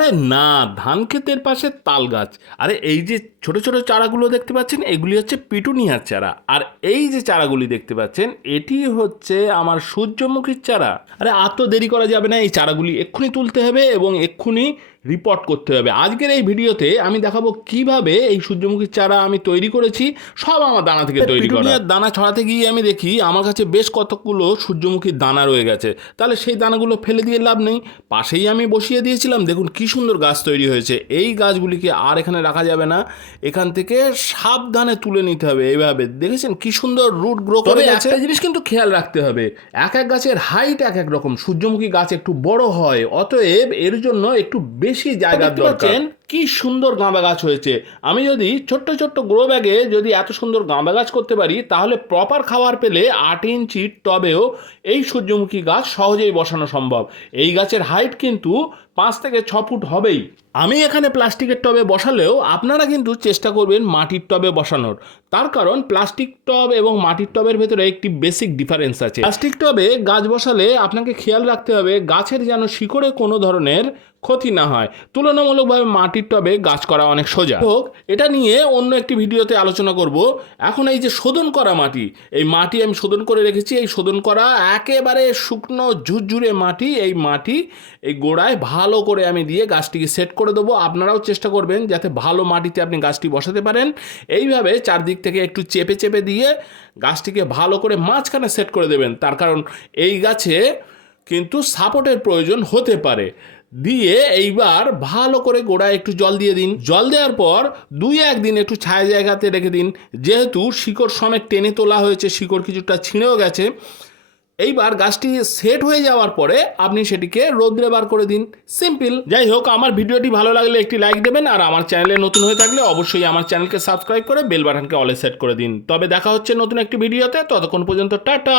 আরে না, ধান ক্ষেতের পাশে তাল গাছ। আরে এই যে ছোট ছোট চারাগুলো দেখতে পাচ্ছেন, এগুলি হচ্ছে পিটুনিয়ার চারা। আর এই যে চারাগুলি দেখতে পাচ্ছেন, এটি হচ্ছে আমার সূর্যমুখীর চারা। আরে আর তো দেরি করা যাবে না, এই চারাগুলি এক্ষুনি তুলতে হবে এবং এক্ষুনি রিপোর্ট করতে হবে। আজকের এই ভিডিওতে আমি দেখাবো কিভাবে এই সূর্যমুখীর চারা আমি তৈরি করেছি, সব আমার দানা থেকে তৈরি করা। পিটুনিয়ার দানা ছড়াতে গিয়ে আমি দেখি আমার কাছে বেশ কতগুলো সূর্যমুখীর দানা রয়ে গেছে। তাহলে সেই দানাগুলো ফেলে দিয়ে লাভ নেই, পাশেই আমি বসিয়ে দিয়েছিলাম। দেখুন কি সুন্দর গাছ তৈরি হয়েছে। এই গাছগুলিকে আর এখানে রাখা যাবে না, এখান থেকে সাবধানে তুলে নিতে হবে। এইভাবে দেখেছেন কি সুন্দর রুট গ্রো করে গেছে। একটা জিনিস কিন্তু খেয়াল রাখতে হবে, এক এক গাছের হাইট এক এক রকম। সূর্যমুখী গাছ একটু বড় হয়, অতএব এর জন্য একটু বেশি জায়গার দরকার। কি সুন্দর গাঁদা গাছ হয়েছে। আমি যদি ছোট্ট ছোট্ট গ্রো ব্যাগে যদি এত সুন্দর গাঁদা গাছ করতে পারি, তাহলে প্রপার খাবার পেলে 8 ইঞ্চির টবেও এই সূর্যমুখী গাছ সহজেই বসানো সম্ভব। এই গাছের হাইট কিন্তু 5 থেকে 6 ফুট হবেই। আমি এখানে প্লাস্টিকের টবে বসালেও আপনারা কিন্তু চেষ্টা করবেন মাটির টবে বসানোর। তার কারণ প্লাস্টিক টব এবং মাটির টবের ভেতরে একটি বেসিক ডিফারেন্স আছে। প্লাস্টিক টবে গাছ বসালে আপনাকে খেয়াল রাখতে হবে গাছের যেন শিকড়ে কোনো ধরনের ক্ষতি না হয়। তুলনামূলকভাবে মাটির টবে গাছ করা অনেক সোজা। হোক, এটা নিয়ে অন্য একটি ভিডিওতে আলোচনা করব। এখন এই যে শোধন করা মাটি, এই মাটি আমি শোধন করে রেখেছি। এই শোধন করা একেবারে শুকনো ঝুরঝুরে মাটি, এই মাটি এই গোড়ায় ভালো করে আমি দিয়ে গাছটিকে সেট করে দেবো। আপনারাও চেষ্টা করবেন যাতে ভালো মাটিতে আপনি গাছটি বসাতে পারেন। এইভাবে চারদিক থেকে একটু চেপে চেপে দিয়ে গাছটিকে ভালো করে মাঝখানে সেট করে দেবেন। তার কারণ এই গাছে কিন্তু সাপোর্টের প্রয়োজন হতে পারে। দিয়ে এইবার ভালো করে গোড়ায় একটু জল দিয়ে দিন। জল দেওয়ার পর 2-1 দিন একটু ছায়া জায়গাতে রেখে দিন। যেহেতু শিকড় সমেত টেনে তোলা হয়েছে, শিকড় কিছুটা ছিঁড়েও গেছে। এইবার গাছটি সেট হয়ে যাওয়ার পরে আপনি সেটিকে রোদ্রে বার করে দিন। সিম্পল। যাই হোক, আমার ভিডিওটি ভালো লাগলে একটি লাইক দেবেন, আর আমার চ্যানেলে নতুন হয়ে থাকলে অবশ্যই আমার চ্যানেলকে সাবস্ক্রাইব করে বেল বাটনকে অলে সেট করে দিন। তবে দেখা হচ্ছে নতুন একটি ভিডিওতে, ততক্ষণ পর্যন্ত টাটা।